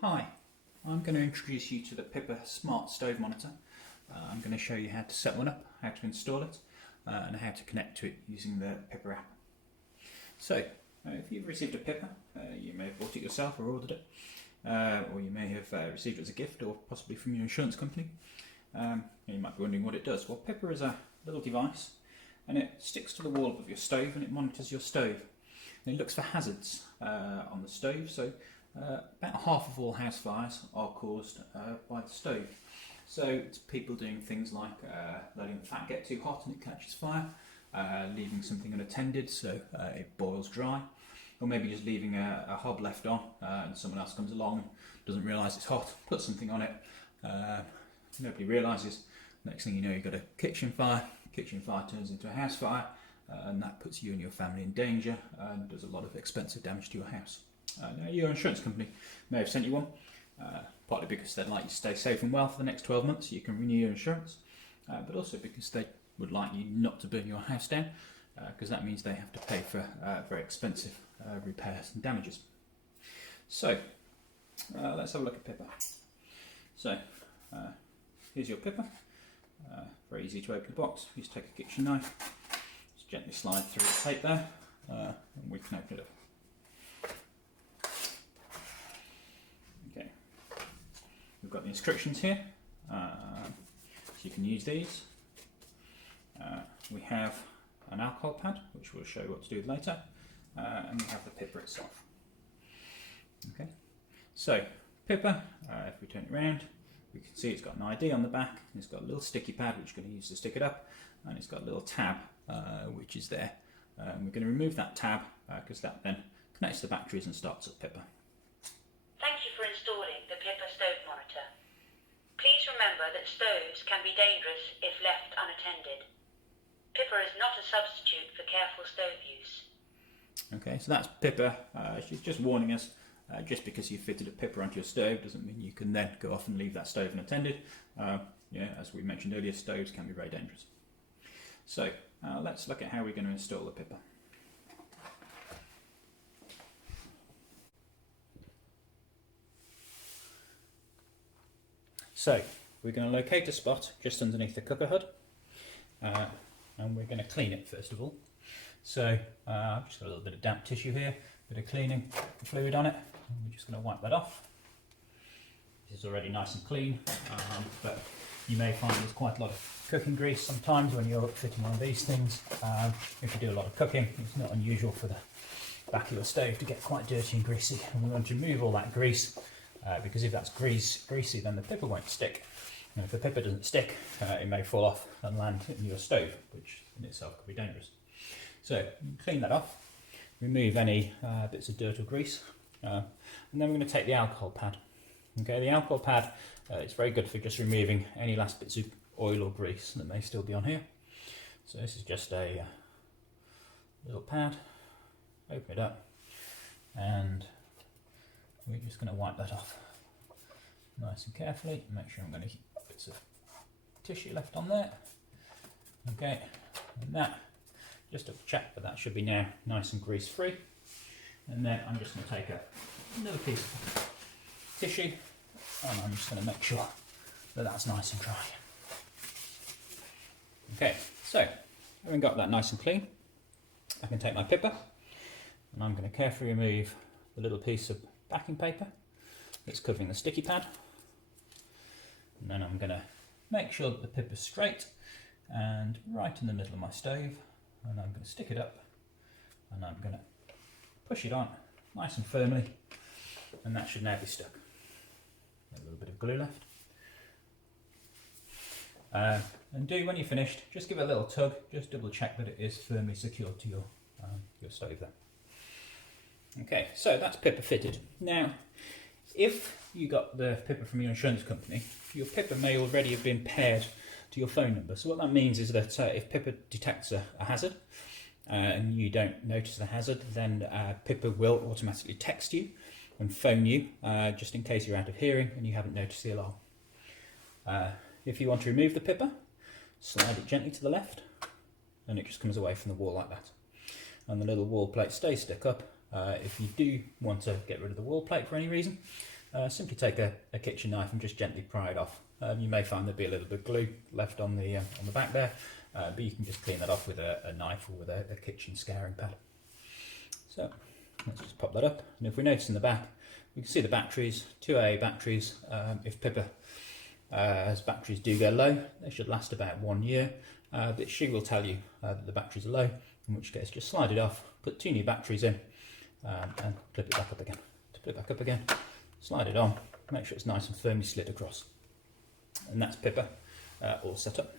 Hi, I'm going to introduce you to the Pippa Smart Stove Monitor. I'm going to show you how to set one up, how to install it, and how to connect to it using the Pippa app. So, if you've received a Pippa, you may have bought it yourself or ordered it, or you may have received it as a gift or possibly from your insurance company. You might be wondering what it does. Well, Pippa is a little device and it sticks to the wall of your stove and it monitors your stove. And it looks for hazards on the stove, so about half of all house fires are caused by the stove. So it's people doing things like letting the fat get too hot and it catches fire, leaving something unattended so it boils dry, or maybe just leaving a hob left on and someone else comes along and doesn't realise it's hot, puts something on it, nobody realises, next thing you know you've got a kitchen fire turns into a house fire, and that puts you and your family in danger and does a lot of expensive damage to your house. Now your insurance company may have sent you one, partly because they'd like you to stay safe and well for the next 12 months so you can renew your insurance, but also because they would like you not to burn your house down, because that means they have to pay for very expensive repairs and damages. So let's have a look at Pippa. So here's your Pippa, very easy to open the box. You just take a kitchen knife, just gently slide through the tape there, and we can open it up. Okay, we've got the instructions here, so you can use these. We have an alcohol pad, which we'll show you what to do with later, and we have the Pippa itself. Okay, so Pippa, if we turn it around, we can see it's got an ID on the back, it's got a little sticky pad which we're going to use to stick it up, and it's got a little tab which is there. We're going to remove that tab because that then connects to the batteries and starts up Pippa. Thank you for installing the Pippa stove monitor. Please remember that stoves can be dangerous if left unattended. Pippa is not a substitute for careful stove use. Okay, so that's Pippa. She's just warning us. Just because you fitted a Pippa onto your stove doesn't mean you can then go off and leave that stove unattended. As we mentioned earlier, stoves can be very dangerous. So let's look at how we're going to install the Pippa. So we're going to locate a spot just underneath the cooker hood, and we're going to clean it first of all. So I've just got a little bit of damp tissue here, a bit of cleaning fluid on it, and we're just going to wipe that off. This is already nice and clean, but you may find there's quite a lot of cooking grease sometimes when you're fitting one of these things. If you do a lot of cooking, it's not unusual for the back of your stove to get quite dirty and greasy, and we want to remove all that grease, because if that's greasy then the Pippa won't stick, and if the Pippa doesn't stick it may fall off and land in your stove, which in itself could be dangerous. So clean that off, remove any bits of dirt or grease, and then we're going to take the alcohol pad. Okay, the alcohol pad is very good for just removing any last bits of oil or grease that may still be on here. So this is just a little pad, open it up, and we're just going to wipe that off nice and carefully. Make sure I'm going to keep bits of tissue left on there. Okay, and that, just to check, but that should be now nice and grease free. And then I'm just going to take another piece of tissue and I'm just going to make sure that that's nice and dry. Okay, so having got that nice and clean, I can take my Pippa and I'm going to carefully remove the little piece of backing paper that's covering the sticky pad. And then I'm going to make sure that the Pippa's straight and right in the middle of my stove, and I'm going to stick it up and I'm going to push it on nice and firmly, and that should now be stuck. A little bit of glue left. And when you're finished, just give it a little tug, just double check that it is firmly secured to your stove there. Okay, so that's Pippa fitted. Now, if you got the Pippa from your insurance company, your Pippa may already have been paired to your phone number. So what that means is that if Pippa detects a hazard and you don't notice the hazard, then Pippa will automatically text you and phone you just in case you're out of hearing and you haven't noticed the alarm. If you want to remove the Pippa, slide it gently to the left and it just comes away from the wall like that. And the little wall plate stays stuck up. If you do want to get rid of the wall plate for any reason, simply take a kitchen knife and just gently pry it off. You may find there'll be a little bit of glue left on the back there, but you can just clean that off with a knife or with a kitchen scouring pad. So let's just pop that up, and if we notice in the back, we can see the batteries, 2AA batteries. If Pippa as batteries do go low, they should last about 1 year, but she will tell you that the batteries are low, in which case just slide it off, put 2 new batteries in, and clip it back up again. To put it back up again, slide it on, make sure it's nice and firmly slid across. And that's Pippa all set up.